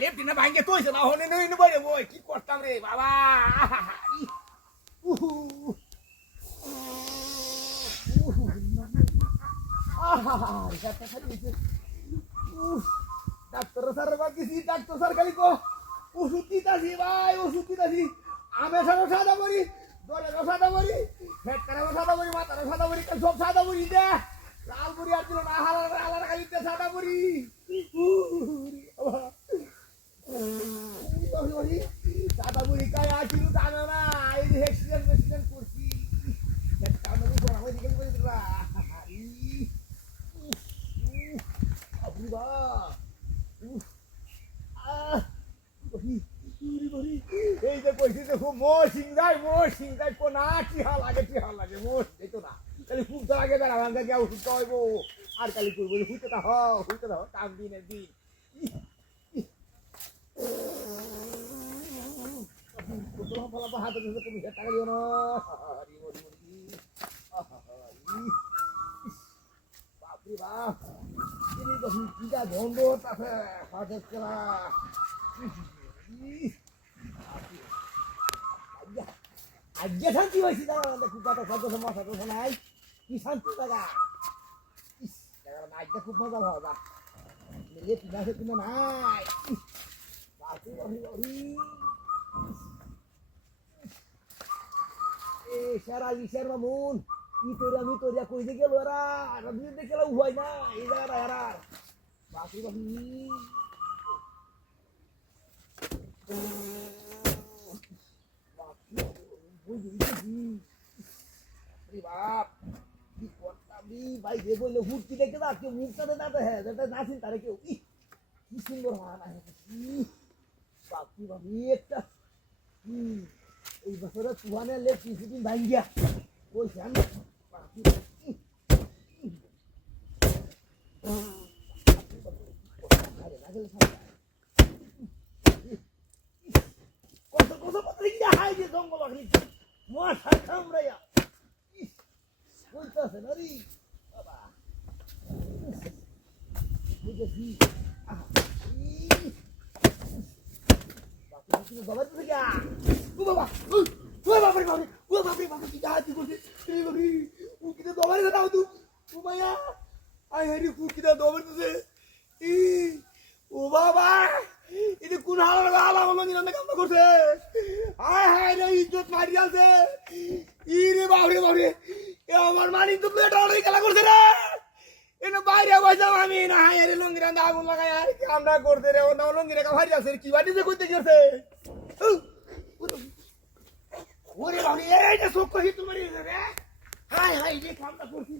lefty না ভাঙ্গে তুইছে না হনে নই নই রে বই কি করতাম রে বাবা ডাক্তার স্যার বাকিছি ডাক্তার স্যার খালি কো ওষুধ দিতাছি ভাই ওষুধ দিতাছি আমি সাদা করি দরেরও সাদা করি ফেটকারেও সাদা করি মাথারও সাদা করি সব সাদা করি দে লাল করি আর দিল না হালার খালি সাদা করি সাদা করি কাই আছিল জানো না এই যে অ্যাক্সিডেন্ট করছি কামে বড় হয়ে গেল বলি দিলা আপনি বা এই যে কইছি দেখো মোর সিংদাই কোনা টিহা লাগে মোর দেখো না খালি খুব লাগে বেড়া ভাঙ্গা গিয়া ওষুধ খাওয়াইবো আর খালি করবো হইতে দাও কাম দিনের দিন হাতে তুমি টাকা দিও না বাপরে বাপ তিনি তখন টিকা বন্ধ তাতে হাতে করা আজকে শান্তি হয়েছি দাঁড়া খুব কথা সদ্য মশা তো নাই কি শান্তি লাগা আজকে খুব মজা হওয়া মিলে কিনা সে কিনা নাই সারা লিসার মামুন আমি তোরিয়া কই দিয়ে গেল এরা দেখে উহাই না এই জায়গাটা এরা বাপরি বাপরি বাপ কি করতাম ভাই যে বললে হুটকি দেখে না কেউ মুখটাতে না হ্যাঁ যেটা না চিন তারে কেউ কি সুন্দর মানা বাপরি বাপি একটা এই বছরে তুহানে লে কিছুদিন ভাঙ্গিয়া ওই শ্যাম কত পত্র গিয়া হাই যে জঙ্গল আখরি মশা কামড়াইয়া বলতেছে না রে বাবা বুঝেছি ও বাবা এটা কোন হালা করছে হায় হায় রে ইজ্জত মারি আছে ইরে বাবরে আমার মানি তো খেলা করছে রে এনে বাইরে বসলাম আমি না হায় রে লঙ্গিরা আগুন লাগাই আর কামনা করতে রে ও না লঙ্গিরা কামারি আছে কি বাড়ি যে করতে গেছে ওরে বাবরে এই যে চোখ কহি তোমার রে হায় হায় রে কামনা করছি